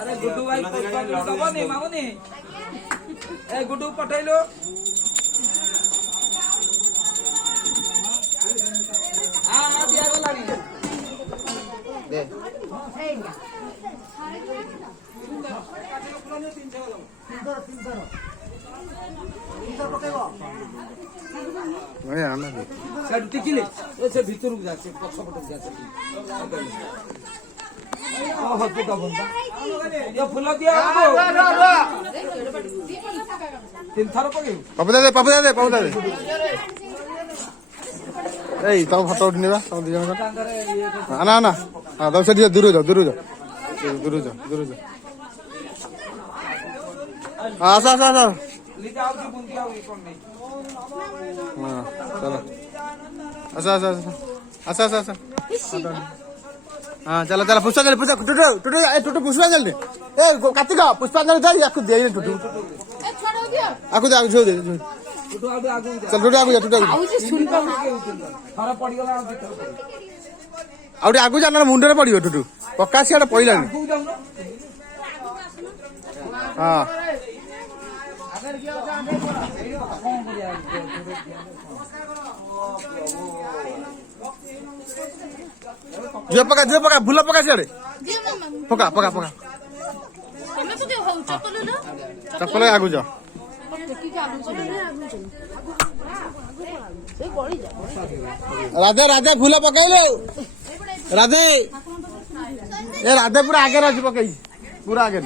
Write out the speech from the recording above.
अरे गुड्डू भाई नहीं मामूनी ए गुड्डू पटेलो हाँ दिया लगी दे टिकिले से भीतर जाते पछपट जाते फुल दिया तीन थर पके पपदा दे ए तम फोटो उठने बा तम दी जण ना ना हां तम से दूर जा आसा लिखा आओ बुंदी आओ ये कौन नहीं हां चलो आसा हाँ चला पुष्पांजलि टुटू पुष्पांजलि ए कार्तिक पुष्पांजलि दे याकू दे टुटू आकू दे छोड़ दे चल टुटू आगु आउटे आगु जाना मुंडे पड़ो टुटू पक्का सियाड़े पड़लानी हाँ जो पका फूल पका सियाड़े पका चप्पल आगु जा राधे फूल पकईलो राधे पूरा आगे पकई पूरा आगे